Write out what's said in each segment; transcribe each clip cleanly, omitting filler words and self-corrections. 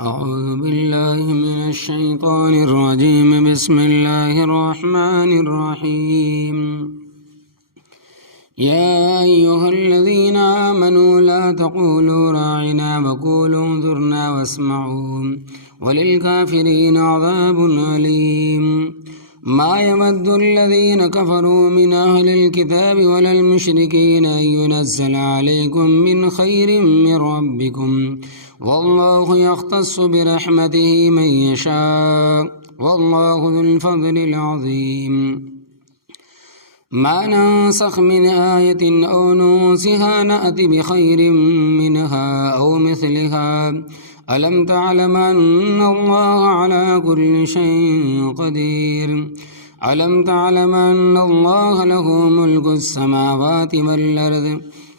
أعوذ بالله من الشيطان الرجيم. بسم الله الرحمن الرحيم. يا أيها الذين آمنوا لا تقولوا راعنا وقولوا انظرنا واسمعوا وللكافرين عذاب أليم. ما يود الذين كفروا من أهل الكتاب ولا المشركين أن ينزل عليكم من خير من ربكم والله يختص برحمته من يشاء والله ذو الفضل العظيم. ما ننسخ من آية أو ننسها نأت بخير منها أو مثلها ألم تعلم أن الله على كل شيء قدير. ألم تعلم أن الله له ملك السماوات والأرض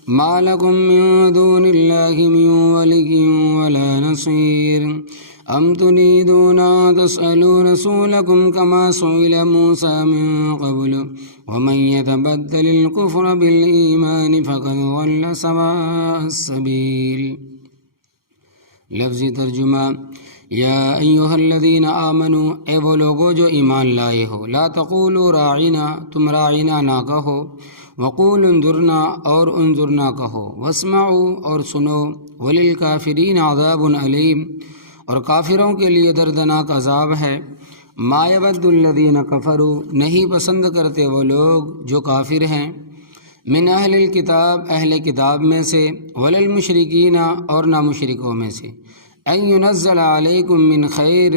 ما لكم من دون الله من ولي ولا نصير. أم تريدون أن تسألوا رسولكم كما سئل موسى من قبل ومن يتبدل الكفر بالإيمان فقد ضل سواء السبيل. لفظی ترجمہ: یا ایھا الذین آمنو، اے وہ لوگو جو ایمان لائے ہو، لا تقولوا راعنا، تم راعنا نہ کہو، وقولوا انظرنا، اور انظرنا کہو، واسمعوا، اور سنو، وللکافرین عذاب علیم، اور کافروں کے لیے دردناک عذاب ہے۔ ما یود الذین کفروا، نہیں پسند کرتے وہ لوگ جو کافر ہیں، من اہل الکتاب، اہل کتاب میں سے، وللمشرکین، اور نہ مشرکوں میں سے، ان ینزل علیکم من خیر،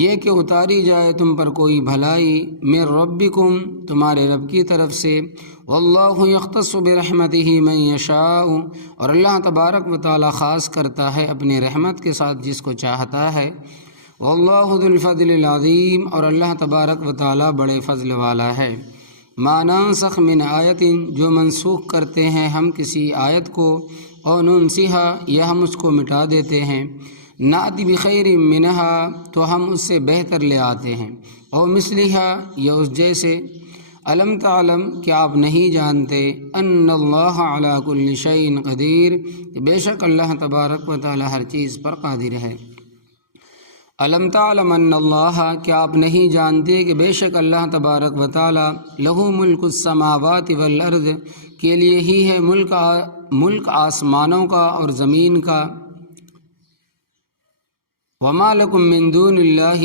یہ کہ اتاری جائے تم پر کوئی بھلائی، من ربکم، تمہارے رب کی طرف سے، واللہ یختص برحمتہ من یشاء، اور اللہ تبارک و تعالی خاص کرتا ہے اپنی رحمت کے ساتھ جس کو چاہتا ہے، واللہ ذو الفضل العظیم، اور اللہ تبارک و تعالی بڑے فضل والا ہے۔ ما ننسخ من آیت، جو منسوخ کرتے ہیں ہم کسی آیت کو، او ننسیہا، یا ہم اس کو مٹا دیتے ہیں، نأتی بخیر منہا، تو ہم اس سے بہتر لے آتے ہیں، او مثلہا، یا اس جیسے، الم تعلم، کیا آپ نہیں جانتے، ان اللہ علی کل شیء قدیر، کہ بے شک اللہ تبارک و تعالی ہر چیز پر قادر ہے۔ الم تعلم ان اللہ، کیا آپ نہیں جانتے کہ بے شک اللہ تبارک و تعالی لہ ملک السماوات والارض، کے لیے ہی ہے ملک آسمانوں کا اور زمین کا، وما لکم من دون اللہ،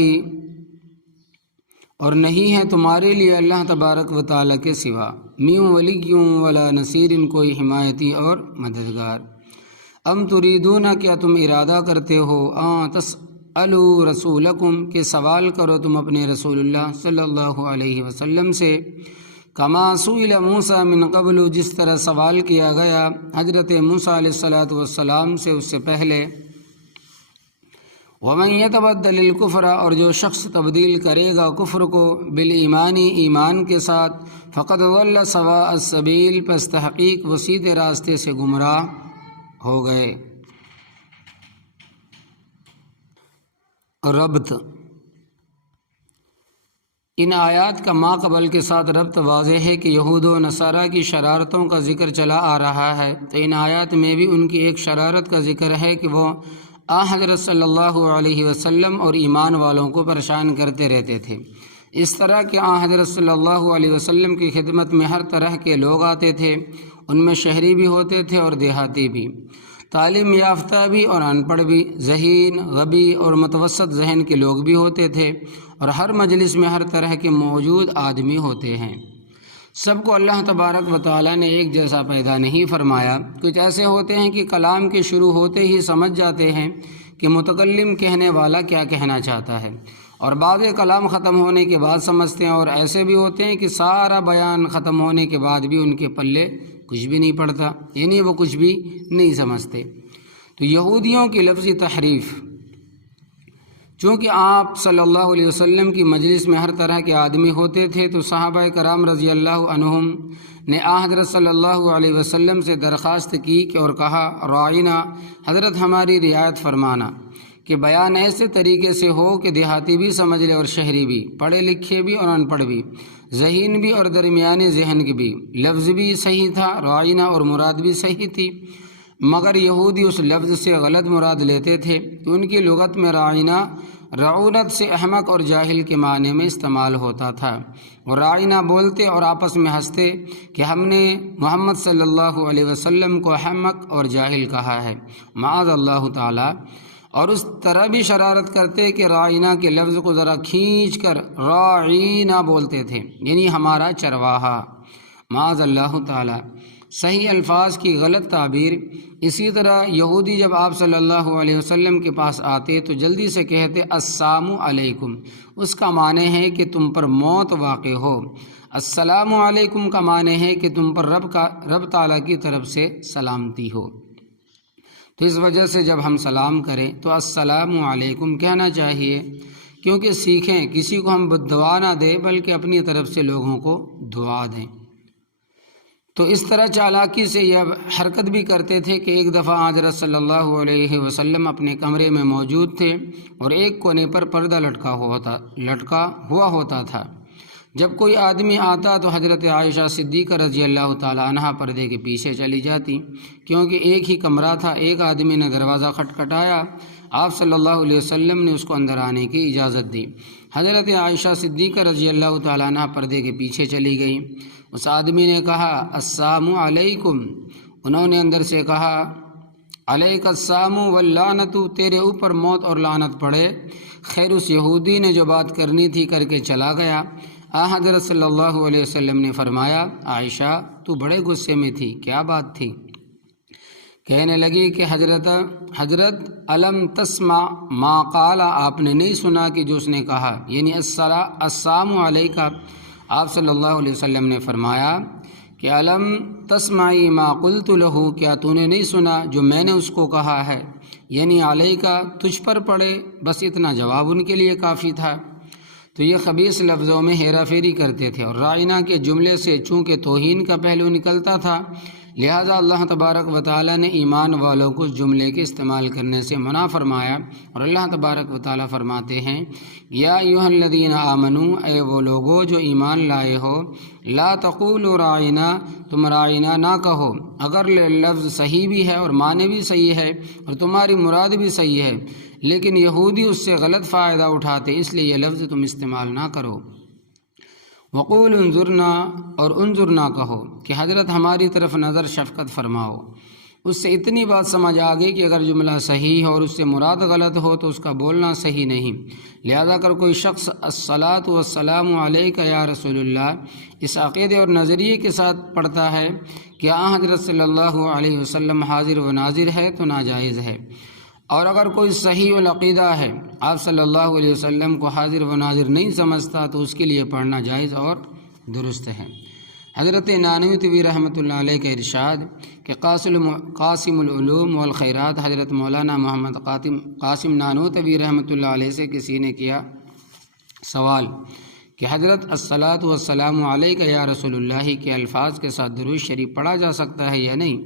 اور نہیں ہے تمہارے لیے اللہ تبارک و تعالی کے سوا، من ولی ولا نصیر، کوئی حمایتی اور مددگار۔ ام تریدون، کیا تم ارادہ کرتے ہو، ان تسألوا رسولکم، کہ سوال کرو تم اپنے رسول اللہ صلی اللہ علیہ وسلم سے، کما سئل موسیٰ من قبل، جس طرح سوال کیا گیا حضرت موسیٰ علیہ السلام سے اس سے پہلے، ومن یتبدل الکفر، اور جو شخص تبدیل کرے گا کفر کو، بالایمانی، ایمان کے ساتھ، فقد ضل سواء السبیل، پس تحقیق وہ سیدھے راستے سے گمراہ ہو گئے۔ ربط: ان آیات کا ما قبل کے ساتھ ربط واضح ہے کہ یہود و نصارہ کی شرارتوں کا ذکر چلا آ رہا ہے، تو ان آیات میں بھی ان کی ایک شرارت کا ذکر ہے کہ وہ حضرت صلی اللہ علیہ وسلم اور ایمان والوں کو پریشان کرتے رہتے تھے۔ اس طرح کہ حضرت صلی اللہ علیہ وسلم کی خدمت میں ہر طرح کے لوگ آتے تھے، ان میں شہری بھی ہوتے تھے اور دیہاتی بھی، تعلیم یافتہ بھی اور ان پڑھ بھی، ذہین، غبی اور متوسط ذہن کے لوگ بھی ہوتے تھے، اور ہر مجلس میں ہر طرح کے موجود آدمی ہوتے ہیں۔ سب کو اللہ تبارک و تعالیٰ نے ایک جیسا پیدا نہیں فرمایا۔ کچھ ایسے ہوتے ہیں کہ کلام کے شروع ہوتے ہی سمجھ جاتے ہیں کہ متکلم کہنے والا کیا کہنا چاہتا ہے، اور بعد کلام ختم ہونے کے بعد سمجھتے ہیں، اور ایسے بھی ہوتے ہیں کہ سارا بیان ختم ہونے کے بعد بھی ان کے پلے کچھ بھی نہیں پڑتا، یعنی وہ کچھ بھی نہیں سمجھتے۔ تو یہودیوں کی لفظی تحریف، چونکہ آپ صلی اللہ علیہ وسلم کی مجلس میں ہر طرح کے آدمی ہوتے تھے، تو صحابہ کرام رضی اللہ عنہم نے حضرت صلی اللہ علیہ وسلم سے درخواست کی کہ اور کہا، راعنا، حضرت ہماری رعایت فرمانا، کہ بیان ایسے طریقے سے ہو کہ دیہاتی بھی سمجھ لے اور شہری بھی، پڑھے لکھے بھی اور ان پڑھ بھی، ذہین بھی اور درمیانے ذہن کی بھی۔ لفظ بھی صحیح تھا، راعنا، اور مراد بھی صحیح تھی۔ مگر یہودی اس لفظ سے غلط مراد لیتے تھے کہ ان کی لغت میں راعنا رعونت سے احمق اور جاہل کے معنی میں استعمال ہوتا تھا، اور راعنا بولتے اور آپس میں ہنستے کہ ہم نے محمد صلی اللہ علیہ وسلم کو احمق اور جاہل کہا ہے، معاذ اللہ تعالی، اور اس طرح بھی شرارت کرتے کہ راعنا کے لفظ کو ذرا کھینچ کر راعینا بولتے تھے، یعنی ہمارا چرواہا، معاذ اللہ تعالی، صحیح الفاظ کی غلط تعبیر۔ اسی طرح یہودی جب آپ صلی اللہ علیہ وسلم کے پاس آتے تو جلدی سے کہتے السلام علیکم، اس کا معنی ہے کہ تم پر موت واقع ہو۔ السلام علیکم کا معنی ہے کہ تم پر رب تعالیٰ کی طرف سے سلامتی ہو۔ تو اس وجہ سے جب ہم سلام کریں تو السلام علیکم کہنا چاہیے، کیونکہ سیکھیں کسی کو ہم دعا نہ دیں بلکہ اپنی طرف سے لوگوں کو دعا دیں۔ تو اس طرح چالاکی سے یہ حرکت بھی کرتے تھے کہ ایک دفعہ حضرت صلی اللہ علیہ وسلم اپنے کمرے میں موجود تھے اور ایک کونے پر پردہ لٹکا ہوا ہوتا تھا۔ جب کوئی آدمی آتا تو حضرت عائشہ صدیقہ رضی اللہ تعالی عنہا پردے کے پیچھے چلی جاتی، کیونکہ ایک ہی کمرہ تھا۔ ایک آدمی نے دروازہ کھٹکھٹایا، آپ صلی اللہ علیہ وسلم نے اس کو اندر آنے کی اجازت دی۔ حضرت عائشہ صدیقہ رضی اللہ تعالی عنہا پردے کے پیچھے چلی گئی۔ اس آدمی نے کہا السلام علیکم، انہوں نے اندر سے کہا علیک السلام واللعنت، تیرے اوپر موت اور لعنت پڑے۔ خیر اس یہودی نے جو بات کرنی تھی کر کے چلا گیا۔ حضرت صلی اللہ علیہ وسلم نے فرمایا عائشہ تو بڑے غصے میں تھی، کیا بات تھی؟ کہنے لگی کہ حضرت الم تسمع ما قال، آپ نے نہیں سنا کہ جو اس نے کہا، یعنی السلام علیکہ۔ آپ صلی اللہ علیہ وسلم نے فرمایا کہ الم تسمعی ما قلت لہ، کیا تو نے نہیں سنا جو میں نے اس کو کہا ہے، یعنی علیکہ تجھ پر پڑے، بس اتنا جواب ان کے لیے کافی تھا۔ تو یہ خبیث لفظوں میں ہیرا پھیری کرتے تھے، اور راعنا کے جملے سے چونکہ توہین کا پہلو نکلتا تھا، لہذا اللہ تبارک و تعالیٰ نے ایمان والوں کو اس جملے کے استعمال کرنے سے منع فرمایا، اور اللہ تبارک و تعالیٰ فرماتے ہیں یا ایھا الذین آمنوا، اے وہ لوگو جو ایمان لائے ہو، لا تقولوا راعنا، تم راعنا نہ کہو، اگر لفظ صحیح بھی ہے اور معنی بھی صحیح ہے اور تمہاری مراد بھی صحیح ہے، لیکن یہودی اس سے غلط فائدہ اٹھاتے، اس لیے یہ لفظ تم استعمال نہ کرو۔ وقول انظرنا، اور انظرنا کہو کہ حضرت ہماری طرف نظر شفقت فرماؤ۔ اس سے اتنی بات سمجھ آ گئی کہ اگر جملہ صحیح ہے اور اس سے مراد غلط ہو تو اس کا بولنا صحیح نہیں۔ لہذا اگر کوئی شخص الصلاۃ والسلام علیک یا رسول اللہ اس عقیدے اور نظریے کے ساتھ پڑھتا ہے کہ حضرت صلی اللہ علیہ وسلم حاضر و ناظر ہے تو ناجائز ہے، اور اگر کوئی صحیح العقیدہ ہے آپ صلی اللہ علیہ وسلم کو حاضر و ناظر نہیں سمجھتا تو اس کے لیے پڑھنا جائز اور درست ہے۔ حضرت نانوتوی رحمۃ اللہ علیہ کا ارشاد کہ قاسم العلوم والخیرات، حضرت مولانا محمد قاسم نانوتوی رحمۃ اللہ علیہ سے کسی نے کیا سوال کہ حضرت الصلاۃ والسلام علیک یا رسول اللہ کے الفاظ کے ساتھ درود شریف پڑھا جا سکتا ہے یا نہیں؟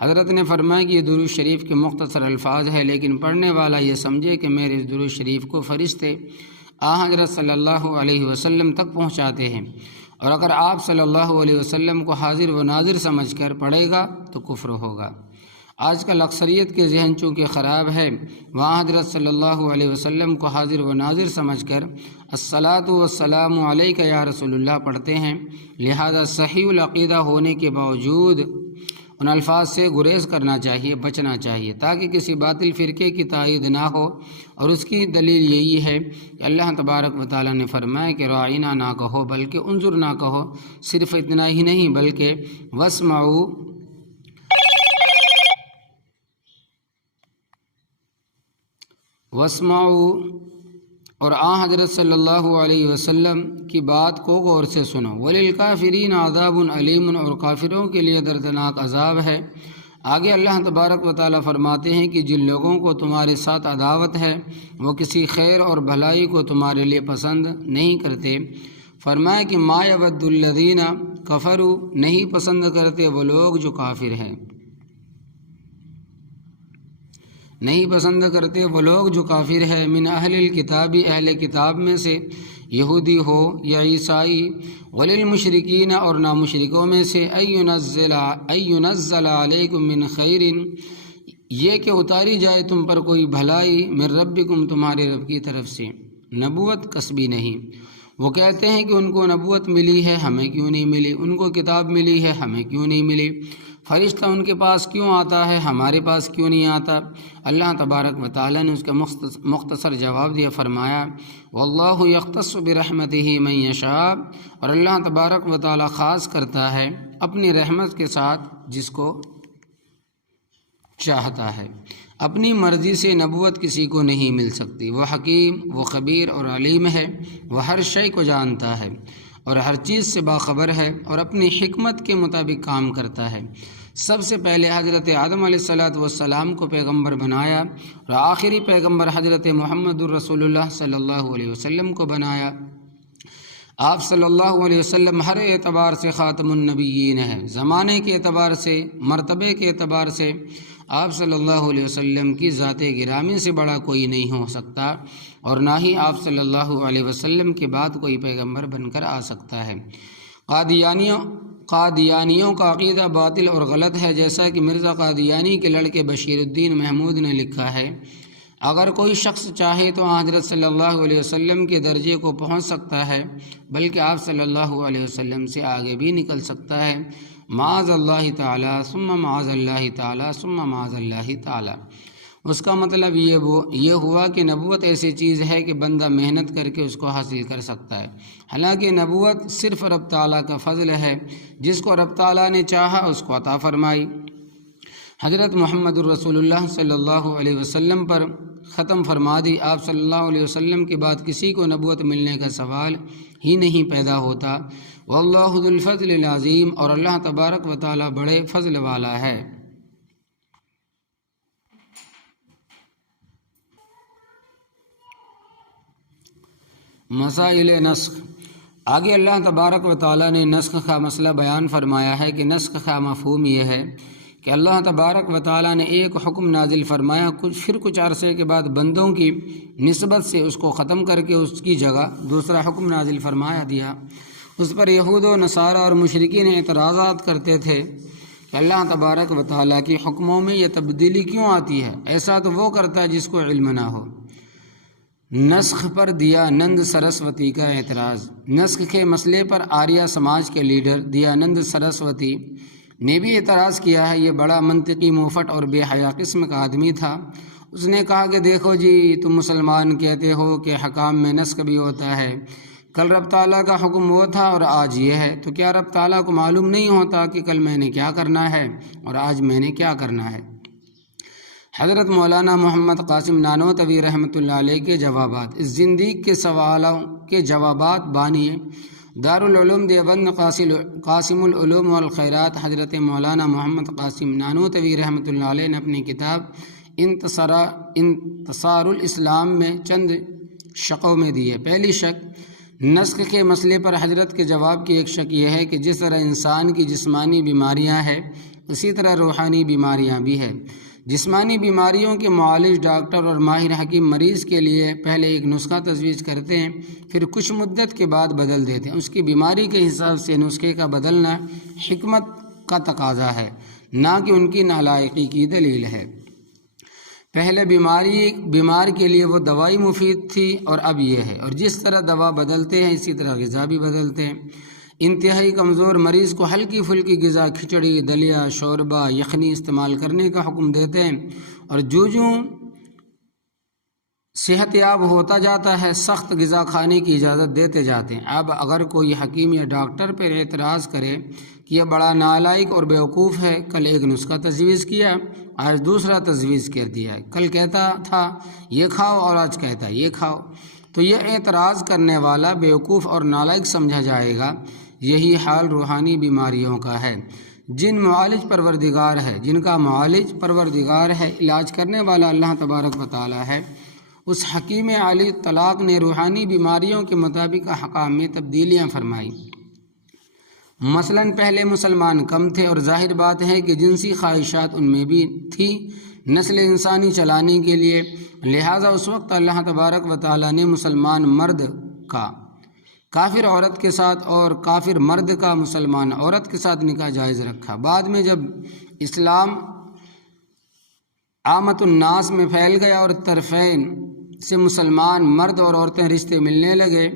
حضرت نے فرمایا کہ یہ درود شریف کے مختصر الفاظ ہے، لیکن پڑھنے والا یہ سمجھے کہ میرے اس درود شریف کو فرشتے حضرت صلی اللہ علیہ وسلم تک پہنچاتے ہیں، اور اگر آپ صلی اللہ علیہ وسلم کو حاضر و ناظر سمجھ کر پڑھے گا تو کفر ہوگا۔ آج کل اکثریت کے ذہن چونکہ خراب ہے، وہاں حضرت صلی اللہ علیہ وسلم کو حاضر و ناظر سمجھ کر الصلاۃ والسلام علیک یا رسول اللہ پڑھتے ہیں۔ لہذا صحیح العقیدہ ہونے کے باوجود ان الفاظ سے گریز کرنا چاہیے، بچنا چاہیے، تاکہ کسی باطل فرقے کی تائید نہ ہو۔ اور اس کی دلیل یہی ہے کہ اللہ تبارک و تعالیٰ نے فرمایا کہ راعنا نہ کہو بلکہ انظر نہ کہو۔ صرف اتنا ہی نہیں بلکہ واسمعوا، اور حضرت صلی اللہ علیہ وسلم کی بات کو غور سے سنو۔ وللکافرین عذاب علیم، اور کافروں کے لیے دردناک عذاب ہے۔ آگے اللہ تبارک و تعالیٰ فرماتے ہیں کہ جن لوگوں کو تمہارے ساتھ عداوت ہے وہ کسی خیر اور بھلائی کو تمہارے لیے پسند نہیں کرتے۔ فرمایا کہ ما یود الذین کفروا، نہیں پسند کرتے وہ لوگ جو کافر ہیں، نہیں پسند کرتے وہ لوگ جو کافر ہے، من اہل الکتابی اہل کتاب میں سے، یہودی ہو یا عیسائی، وللمشرکین اور نامشرکوں میں سے، اینزل علیکم من خیر، یہ کہ اتاری جائے تم پر کوئی بھلائی، من ربکم تمہارے رب کی طرف سے، نبوت کسبی نہیں۔ وہ کہتے ہیں کہ ان کو نبوت ملی ہے، ہمیں کیوں نہیں ملی؟ ان کو کتاب ملی ہے، ہمیں کیوں نہیں ملی؟ فرشتہ ان کے پاس کیوں آتا ہے، ہمارے پاس کیوں نہیں آتا؟ اللہ تبارک و تعالیٰ نے اس کا مختصر جواب دیا، فرمایا واللہ یختص برحمتہ من یشاء، اور اللہ تبارک و تعالیٰ خاص کرتا ہے اپنی رحمت کے ساتھ جس کو چاہتا ہے۔ اپنی مرضی سے نبوت کسی کو نہیں مل سکتی۔ وہ حکیم، وہ خبیر اور علیم ہے، وہ ہر شے کو جانتا ہے اور ہر چیز سے باخبر ہے اور اپنی حکمت کے مطابق کام کرتا ہے۔ سب سے پہلے حضرت آدم علیہ السلام کو پیغمبر بنایا اور آخری پیغمبر حضرت محمد الرسول اللہ صلی اللہ علیہ وسلم کو بنایا۔ آپ صلی اللہ علیہ وسلم ہر اعتبار سے خاتم النبیین ہیں، زمانے کے اعتبار سے، مرتبے کے اعتبار سے آپ صلی اللہ علیہ وسلم کی ذات گرامی سے بڑا کوئی نہیں ہو سکتا، اور نہ ہی آپ صلی اللہ علیہ وسلم کے بعد کوئی پیغمبر بن کر آ سکتا ہے۔ قادیانیوں کا عقیدہ باطل اور غلط ہے، جیسا کہ مرزا قادیانی کے لڑکے بشیر الدین محمود نے لکھا ہے، اگر کوئی شخص چاہے تو حضرت صلی اللہ علیہ وسلم کے درجے کو پہنچ سکتا ہے، بلکہ آپ صلی اللہ علیہ وسلم سے آگے بھی نکل سکتا ہے، معاذ اللہ تعالیٰ ثم معاذ اللہ تعالیٰ ثم معاذ اللہ تعالیٰ۔ اس کا مطلب یہ ہوا کہ نبوت ایسی چیز ہے کہ بندہ محنت کر کے اس کو حاصل کر سکتا ہے، حالانکہ نبوت صرف رب تعالیٰ کا فضل ہے، جس کو رب تعالیٰ نے چاہا اس کو عطا فرمائی۔ حضرت محمد الرسول اللہ صلی اللہ علیہ وسلم پر ختم فرما دی۔ آپ صلی اللہ علیہ وسلم کے بعد کسی کو نبوت ملنے کا سوال ہی نہیں پیدا ہوتا۔ واللہ ذو الفضل العظیم، اور اللہ تبارک و تعالیٰ بڑے فضل والا ہے۔ مسائل نسخ۔ آگے اللہ تبارک و تعالیٰ نے نسخ کا مسئلہ بیان فرمایا ہے کہ نسخ کا مفہوم یہ ہے کہ اللہ تبارک و تعالیٰ نے ایک حکم نازل فرمایا، پھر کچھ عرصے کے بعد بندوں کی نسبت سے اس کو ختم کر کے اس کی جگہ دوسرا حکم نازل فرمایا دیا۔ اس پر یہود و نصارہ اور مشرکین اعتراضات کرتے تھے کہ اللہ تبارک و تعالیٰ کی حکموں میں یہ تبدیلی کیوں آتی ہے؟ ایسا تو وہ کرتا ہے جس کو علم نہ ہو۔ نسخ پر دیانند سرسوتی کا اعتراض۔ نسخ کے مسئلے پر آریہ سماج کے لیڈر دیانند سرسوتی نے بھی اعتراض کیا ہے۔ یہ بڑا منطقی، موفٹ اور بے حیا قسم کا آدمی تھا۔ اس نے کہا کہ دیکھو جی، تم مسلمان کہتے ہو کہ حکام میں نسخ بھی ہوتا ہے، کل رب تعالیٰ کا حکم وہ تھا اور آج یہ ہے، تو کیا رب تعالیٰ کو معلوم نہیں ہوتا کہ کل میں نے کیا کرنا ہے اور آج میں نے کیا کرنا ہے؟ حضرت مولانا محمد قاسم نانوتوی رحمۃ اللہ علیہ کے جوابات۔ اس زندگی کے سوالوں کے جوابات بانی دارالعلوم دیوبند قاسم العلوم والخیرات حضرت مولانا محمد قاسم نانوتوی رحمۃ اللہ علیہ نے اپنی کتاب انتصار الاسلام میں چند شقوں میں دی ہے۔ پہلی شق، نسخ کے مسئلے پر حضرت کے جواب کی ایک شق یہ ہے کہ جس طرح انسان کی جسمانی بیماریاں ہیں، اسی طرح روحانی بیماریاں بھی ہیں۔ جسمانی بیماریوں کے معالج ڈاکٹر اور ماہر حکیم مریض کے لیے پہلے ایک نسخہ تجویز کرتے ہیں، پھر کچھ مدت کے بعد بدل دیتے ہیں۔ اس کی بیماری کے حساب سے نسخے کا بدلنا حکمت کا تقاضا ہے، نہ کہ ان کی نالائقی کی دلیل ہے۔ پہلے بیمار کے لیے وہ دوائی مفید تھی اور اب یہ ہے، اور جس طرح دوا بدلتے ہیں اسی طرح غذا بھی بدلتے ہیں۔ انتہائی کمزور مریض کو ہلکی پھلکی غذا، کھچڑی، دلیا، شوربہ، یخنی استعمال کرنے کا حکم دیتے ہیں، اور جو صحت یاب ہوتا جاتا ہے سخت غذا کھانے کی اجازت دیتے جاتے ہیں۔ اب اگر کوئی حکیم یا ڈاکٹر پر اعتراض کرے کہ یہ بڑا نالائق اور بیوقوف ہے، کل ایک نسخہ تجویز کیا، آج دوسرا تجویز کر دیا ہے، کل کہتا تھا یہ کھاؤ اور آج کہتا ہے یہ کھاؤ، تو یہ اعتراض کرنے والا بیوقوف اور نالائق سمجھا جائے گا۔ یہی حال روحانی بیماریوں کا ہے۔ جن کا معالج پروردگار ہے، علاج کرنے والا اللہ تبارک و تعالی ہے، اس حکیم علی طلاق نے روحانی بیماریوں کے مطابق احکام میں تبدیلیاں فرمائی۔ مثلا پہلے مسلمان کم تھے اور ظاہر بات ہے کہ جنسی خواہشات ان میں بھی تھی، نسل انسانی چلانے کے لیے، لہٰذا اس وقت اللہ تبارک و تعالیٰ نے مسلمان مرد کا کافر عورت کے ساتھ اور کافر مرد کا مسلمان عورت کے ساتھ نکاح جائز رکھا۔ بعد میں جب اسلام عامت الناس میں پھیل گیا اور طرفین سے مسلمان مرد اور عورتیں رشتے ملنے لگے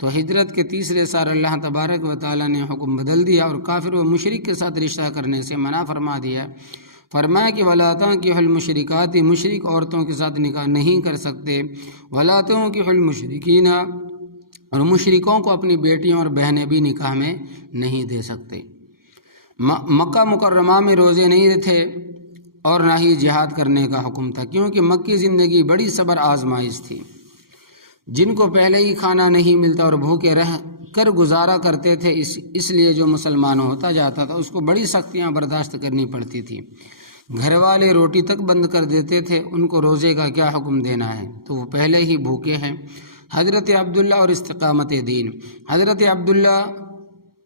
تو ہجرت کے تیسرے سال اللہ تبارک و تعالیٰ نے حکم بدل دیا اور کافر و مشرک کے ساتھ رشتہ کرنے سے منع فرما دیا۔ فرمایا کہ وَلَا تَنكِحُوا الْمُشْرِكَاتِ، مشرک عورتوں کے ساتھ نکاح نہیں کر سکتے، وَلَا تُنكِحُوا الْمُشْرِكِينَ، اور مشرکوں کو اپنی بیٹیاں اور بہنیں بھی نکاح میں نہیں دے سکتے۔ مکہ مکرمہ میں روزے نہیں تھے اور نہ ہی جہاد کرنے کا حکم تھا، کیونکہ مکی زندگی بڑی صبر آزمائش تھی۔ جن کو پہلے ہی کھانا نہیں ملتا اور بھوکے رہ کر گزارا کرتے تھے، اس لیے جو مسلمان ہوتا جاتا تھا اس کو بڑی سختیاں برداشت کرنی پڑتی تھی۔ گھر والے روٹی تک بند کر دیتے تھے، ان کو روزے کا کیا حکم دینا ہے، تو وہ پہلے ہی بھوکے ہیں۔ حضرت عبداللہ اور استقامت دین۔ حضرت عبداللہ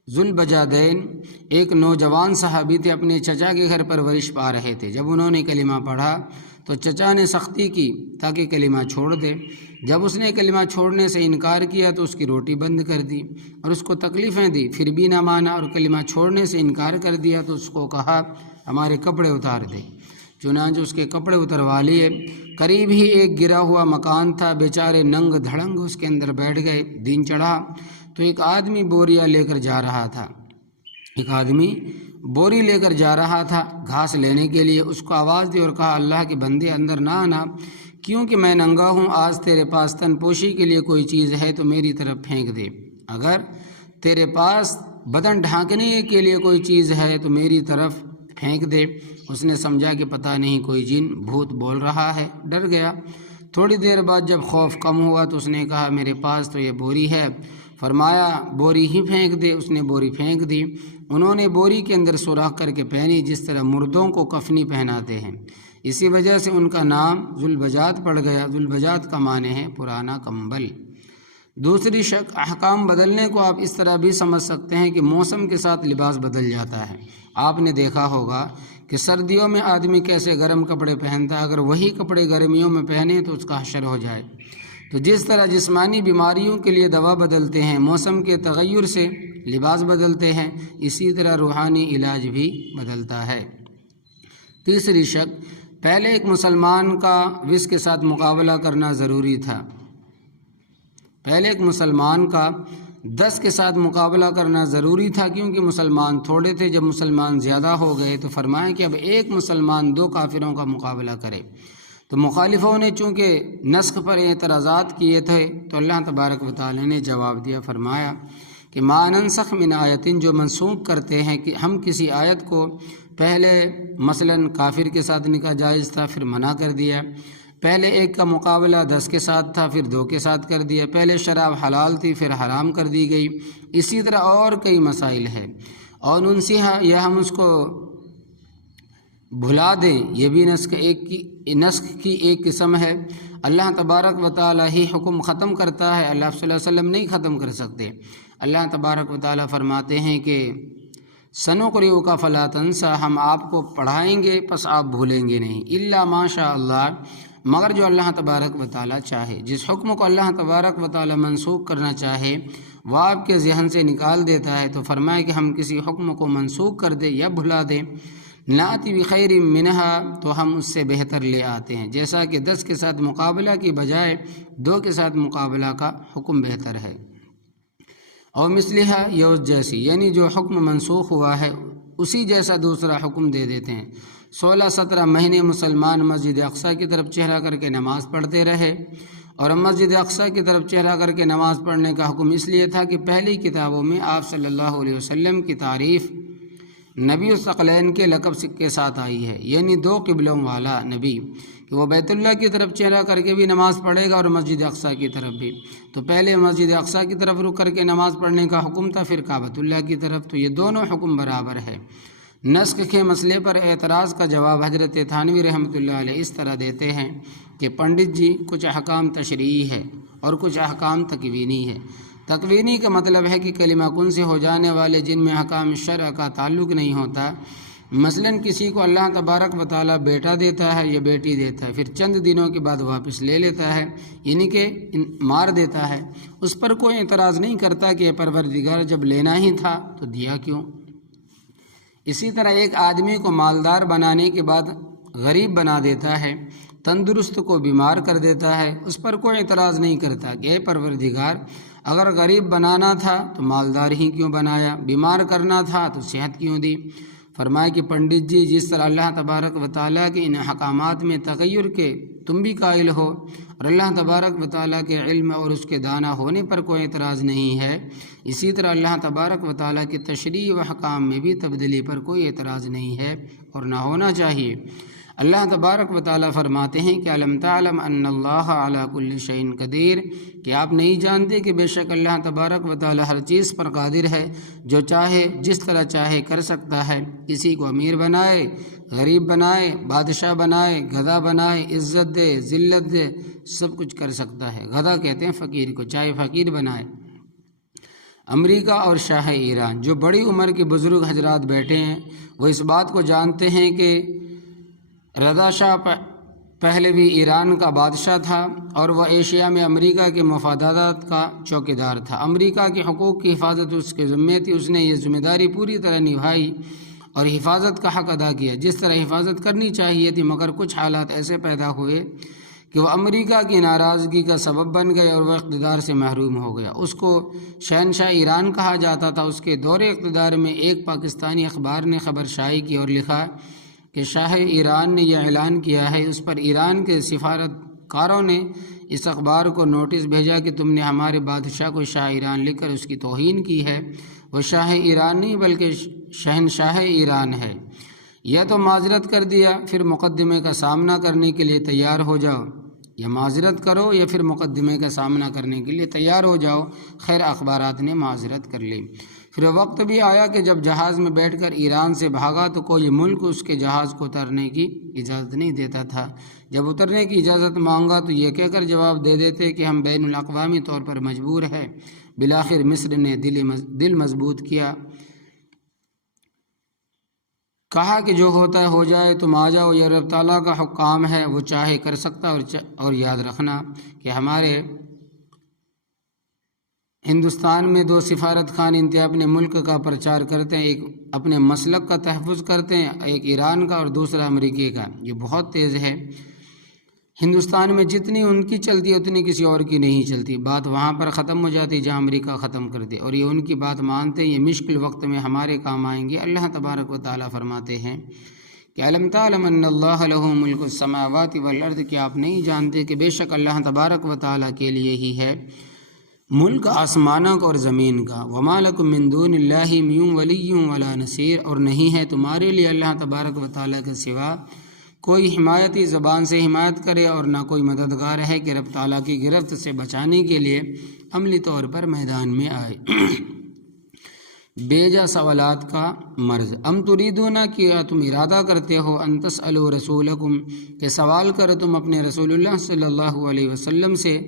ذوالبجادین ایک نوجوان صحابی تھے، اپنے چچا کے گھر پرورش پا رہے تھے۔ جب انہوں نے کلمہ پڑھا تو چچا نے سختی کی تاکہ کلمہ چھوڑ دے۔ جب اس نے کلمہ چھوڑنے سے انکار کیا تو اس کی روٹی بند کر دی اور اس کو تکلیفیں دی، پھر بھی نہ مانا اور کلمہ چھوڑنے سے انکار کر دیا تو اس کو کہا ہمارے کپڑے اتار دے۔ چنانچہ اس کے کپڑے اتروا لیے۔ قریب ہی ایک گرا ہوا مکان تھا، بیچارے ننگ دھڑنگ اس کے اندر بیٹھ گئے۔ دن چڑھا تو ایک آدمی بوریا لے کر جا رہا تھا، بوری لے کر جا رہا تھا گھاس لینے کے لیے۔ اس کو آواز دی اور کہا اللہ کے بندے اندر نہ آنا، کیونکہ میں ننگا ہوں۔ آج تیرے پاس تن پوشی کے لیے کوئی چیز ہے تو میری طرف پھینک دے، اگر تیرے پاس بدن ڈھانکنے کے لیے کوئی چیز ہے تو میری طرف پھینک دے۔ اس نے سمجھا کہ پتہ نہیں کوئی جن بھوت بول رہا ہے، ڈر گیا۔ تھوڑی دیر بعد جب خوف کم ہوا تو اس نے کہا میرے پاس تو یہ بوری ہے۔ فرمایا بوری ہی پھینک دے۔ اس نے بوری پھینک دی۔ انہوں نے بوری کے اندر سوراخ کر کے پہنی، جس طرح مردوں کو کفنی پہناتے ہیں۔ اسی وجہ سے ان کا نام ذوالبجاد پڑ گیا۔ ذوالبجاد کا معنی ہے پرانا کمبل۔ دوسری شک، احکام بدلنے کو آپ اس طرح بھی سمجھ سکتے ہیں کہ موسم کے ساتھ لباس بدل جاتا ہے۔ آپ نے دیکھا ہوگا کہ سردیوں میں آدمی کیسے گرم کپڑے پہنتا ہے، اگر وہی کپڑے گرمیوں میں پہنے تو اس کا حشر ہو جائے۔ تو جس طرح جسمانی بیماریوں کے لیے دوا بدلتے ہیں، موسم کے تغیر سے لباس بدلتے ہیں، اسی طرح روحانی علاج بھی بدلتا ہے۔ تیسری شک، پہلے ایک مسلمان کا 20 کے ساتھ مقابلہ کرنا ضروری تھا، پہلے ایک مسلمان کا 10 کے ساتھ مقابلہ کرنا ضروری تھا، کیونکہ مسلمان تھوڑے تھے۔ جب مسلمان زیادہ ہو گئے تو فرمایا کہ اب ایک مسلمان 2 کافروں کا مقابلہ کرے۔ تو مخالفوں نے چونکہ نسخ پر اعتراضات کیے تھے تو اللہ تبارک و تعالی نے جواب دیا، فرمایا کہ ما ننسخ من آیتن، جو منسوخ کرتے ہیں کہ ہم کسی آیت کو، پہلے مثلاً کافر کے ساتھ نکاح جائز تھا پھر منع کر دیا، پہلے ایک کا مقابلہ 10 کے ساتھ تھا پھر 2 کے ساتھ کر دیا، پہلے شراب حلال تھی پھر حرام کر دی گئی، اسی طرح اور کئی مسائل ہیں۔ اور ننسیحہ، یا ہم اس کو بھلا دیں، یہ بھی نسخ کی ایک قسم ہے۔ اللہ تبارک و تعالی ہی حکم ختم کرتا ہے، اللہ صلی اللہ علیہ وسلم نہیں ختم کر سکتے۔ اللہ تبارک و تعالی فرماتے ہیں کہ سنقرئک فلا تنسیٰ، ہم آپ کو پڑھائیں گے پس آپ بھولیں گے نہیں، الا ما شاء اللہ، مگر جو اللہ تبارک و تعالی چاہے۔ جس حکم کو اللہ تبارک و تعالی منسوخ کرنا چاہے وہ آپ کے ذہن سے نکال دیتا ہے، تو فرمائے کہ ہم کسی حکم کو منسوخ کر دیں یا بھلا دیں، ناتی بخیر منہا، تو ہم اس سے بہتر لے آتے ہیں، جیسا کہ 10 کے ساتھ مقابلہ کی بجائے 2 کے ساتھ مقابلہ کا حکم بہتر ہے۔ اور مثلہا، یہ جیسی، یعنی جو حکم منسوخ ہوا ہے اسی جیسا دوسرا حکم دے دیتے ہیں۔ 16-17 مہینے مسلمان مسجد اقصیٰ کی طرف چہرہ کر کے نماز پڑھتے رہے، اور مسجد اقصیٰ کی طرف چہرہ کر کے نماز پڑھنے کا حکم اس لیے تھا کہ پہلی کتابوں میں آپ صلی اللہ علیہ وسلم کی تعریف نبی الثقلین کے لقب کے ساتھ آئی ہے، یعنی 2 قبلوں والا نبی، کہ وہ بیت اللہ کی طرف چہرہ کر کے بھی نماز پڑھے گا اور مسجد اقصیٰ کی طرف بھی۔ تو پہلے مسجد اقصیٰ کی طرف رک کر کے نماز پڑھنے کا حکم تھا، پھر کعبۃ اللہ کی طرف، تو یہ دونوں حکم برابر ہے۔ نسخ کے مسئلے پر اعتراض کا جواب حضرت تھانوی رحمۃ اللہ علیہ اس طرح دیتے ہیں کہ پنڈت جی، کچھ احکام تشریعی ہے اور کچھ احکام تکوینی ہے۔ تکوینی کا مطلب ہے کہ کلمہ کن سے ہو جانے والے جن میں احکام شرع کا تعلق نہیں ہوتا، مثلاً کسی کو اللہ تبارک و تعالیٰ بیٹا دیتا ہے یا بیٹی دیتا ہے، پھر چند دنوں کے بعد واپس لے لیتا ہے، یعنی کہ مار دیتا ہے، اس پر کوئی اعتراض نہیں کرتا کہ پروردگار جب لینا ہی تھا تو دیا کیوں۔ اسی طرح ایک آدمی کو مالدار بنانے کے بعد غریب بنا دیتا ہے، تندرست کو بیمار کر دیتا ہے، اس پر کوئی اعتراض نہیں کرتا کہ اے پروردگار اگر غریب بنانا تھا تو مالدار ہی کیوں بنایا، بیمار کرنا تھا تو صحت کیوں دی۔ فرمایا کہ پنڈت جی، جس طرح اللہ تبارک و تعالیٰ کے ان حکامات میں تغیر کے تم بھی قائل ہو اور اللہ تبارک و تعالیٰ کے علم اور اس کے دانا ہونے پر کوئی اعتراض نہیں ہے، اسی طرح اللہ تبارک و تعالیٰ کے تشریع و حکام میں بھی تبدیلی پر کوئی اعتراض نہیں ہے اور نہ ہونا چاہیے۔ اللہ تبارک و تعالیٰ فرماتے ہیں کہ علم تعلم ان اللہ علی کل شیء قدیر، کہ آپ نہیں جانتے کہ بے شک اللہ تبارک و تعالیٰ ہر چیز پر قادر ہے، جو چاہے جس طرح چاہے کر سکتا ہے، کسی کو امیر بنائے، غریب بنائے، بادشاہ بنائے، گدھا بنائے، عزت دے، ذلت دے، سب کچھ کر سکتا ہے۔ گدھا کہتے ہیں فقیر کو، چاہے فقیر بنائے۔ امریکہ اور شاہ ایران، جو بڑی عمر کے بزرگ حضرات بیٹھے ہیں، وہ اس بات کو جانتے ہیں کہ رضا شاہ پہلے بھی ایران کا بادشاہ تھا اور وہ ایشیا میں امریکہ کے مفادات کا چوکیدار تھا۔ امریکہ کے حقوق کی حفاظت اس کے ذمے تھی، اس نے یہ ذمہ داری پوری طرح نبھائی اور حفاظت کا حق ادا کیا جس طرح حفاظت کرنی چاہیے تھی، مگر کچھ حالات ایسے پیدا ہوئے کہ وہ امریکہ کی ناراضگی کا سبب بن گئے اور وہ اقتدار سے محروم ہو گیا۔ اس کو شہنشاہ ایران کہا جاتا تھا۔ اس کے دور اقتدار میں ایک پاکستانی اخبار نے خبر شائع کی اور لکھا کہ شاہ ایران نے یہ اعلان کیا ہے۔ اس پر ایران کے سفارتکاروں نے اس اخبار کو نوٹس بھیجا کہ تم نے ہمارے بادشاہ کو شاہ ایران لکھ کر اس کی توہین کی ہے، وہ شاہ ایران نہیں بلکہ شہنشاہ ایران ہے، یا تو معذرت کر دیا پھر مقدمے کا سامنا کرنے کے لیے تیار ہو جاؤ، یا معذرت کرو یا پھر مقدمے کا سامنا کرنے کے لیے تیار ہو جاؤ۔ خیر اخبارات نے معذرت کر لی۔ پھر وقت بھی آیا کہ جب جہاز میں بیٹھ کر ایران سے بھاگا تو کوئی ملک اس کے جہاز کو اترنے کی اجازت نہیں دیتا تھا۔ جب اترنے کی اجازت مانگا تو یہ کہہ کر جواب دے دیتے کہ ہم بین الاقوامی طور پر مجبور ہیں۔ بالآخر مصر نے دل مضبوط کیا، کہا کہ جو ہوتا ہے ہو جائے، تم آ جاؤ، یہ رب تعالیٰ کا حکام ہے، وہ چاہے کر سکتا اور یاد رکھنا کہ ہمارے ہندوستان میں 2 سفارت خان انتہا اپنے ملک کا پرچار کرتے ہیں، ایک اپنے مسلک کا تحفظ کرتے ہیں، ایک ایران کا اور دوسرا امریکہ کا۔ یہ بہت تیز ہے، ہندوستان میں جتنی ان کی چلتی ہے اتنی کسی اور کی نہیں چلتی، بات وہاں پر ختم ہو جاتی جہاں امریکہ ختم کر دے، اور یہ ان کی بات مانتے ہیں، یہ مشکل وقت میں ہمارے کام آئیں گے۔ اللہ تبارک و تعالیٰ فرماتے ہیں کہ علم تعلم ان اللہ لہ ملک السماوات والارض، کہ آپ نہیں جانتے کہ بے شک اللہ تبارک و تعالیٰ کے لیے ہی ہے ملک آسمانوں کا اور زمین کا۔ وما لکم من دون اللہ من ولی ولا نصیر، اور نہیں ہے تمہارے لیے اللہ تبارک و تعالیٰ کے سوا کوئی حمایتی زبان سے حمایت کرے اور نہ کوئی مددگار ہے کہ رب تعالیٰ کی گرفت سے بچانے کے لیے عملی طور پر میدان میں آئے۔ بیجا سوالات کا مرض۔ ام تریدون، کیا تم ارادہ کرتے ہو، ان تسألوا رسولکم، کہ سوال کرو تم اپنے رسول اللہ صلی اللہ علیہ وسلم سے،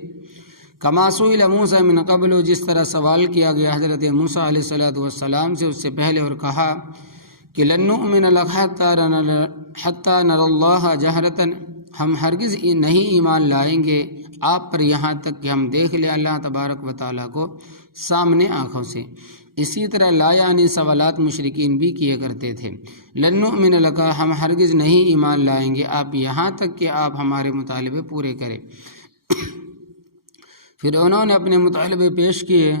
کما سئل موسیٰ من قبل، جس طرح سوال کیا گیا حضرت موسیٰ علیہ السلام سے اس سے پہلے، اور کہا کہ لن نؤمن لک حتی نری اللہ جہرۃ، ہم ہرگز نہیں ایمان لائیں گے آپ پر یہاں تک کہ ہم دیکھ لیں اللہ تبارک و تعالیٰ کو سامنے آنکھوں سے۔ اسی طرح لا یعنی سوالات مشرکین بھی کیے کرتے تھے۔ لن نؤمن لک، ہم ہرگز نہیں ایمان لائیں گے آپ یہاں تک کہ آپ ہمارے مطالبے پورے کریں۔ پھر انہوں نے اپنے مطالبے پیش کیے،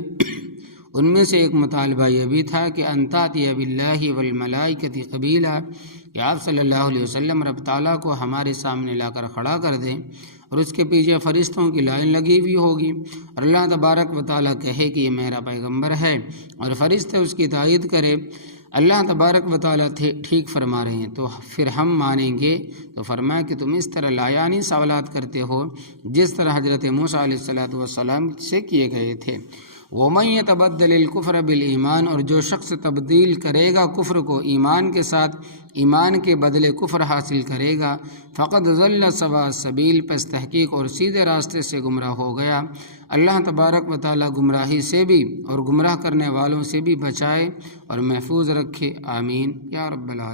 ان میں سے ایک مطالبہ یہ بھی تھا کہ ان تأتی باللہ والملائکۃ قبیلا، کہ آپ صلی اللہ علیہ وسلم رب تعالیٰ کو ہمارے سامنے لا کر کھڑا کر دیں اور اس کے پیچھے فرشتوں کی لائن لگی ہوئی ہوگی، اور اللہ تبارک و تعالیٰ کہے کہ یہ میرا پیغمبر ہے اور فرشتے اس کی تائید کرے۔ اللہ تبارک و تعالیٰ ٹھیک فرما رہے ہیں تو پھر ہم مانیں گے۔ تو فرمایا کہ تم اس طرح لایانی سوالات کرتے ہو جس طرح حضرت موسیٰ علیہ السلام سے کیے گئے تھے۔ وَمَن يَتَبَدَّلِ الْكُفْرَ بِالْإِيمَانِ، اور جو شخص تبدیل کرے گا کفر کو ایمان کے ساتھ، ایمان کے بدلے کفر حاصل کرے گا، فقد ضل سواء السبیل، پس تحقیق اور سیدھے راستے سے گمراہ ہو گیا۔ اللہ تبارک و تعالیٰ گمراہی سے بھی اور گمراہ کرنے والوں سے بھی بچائے اور محفوظ رکھے، آمین یا رب العالمین۔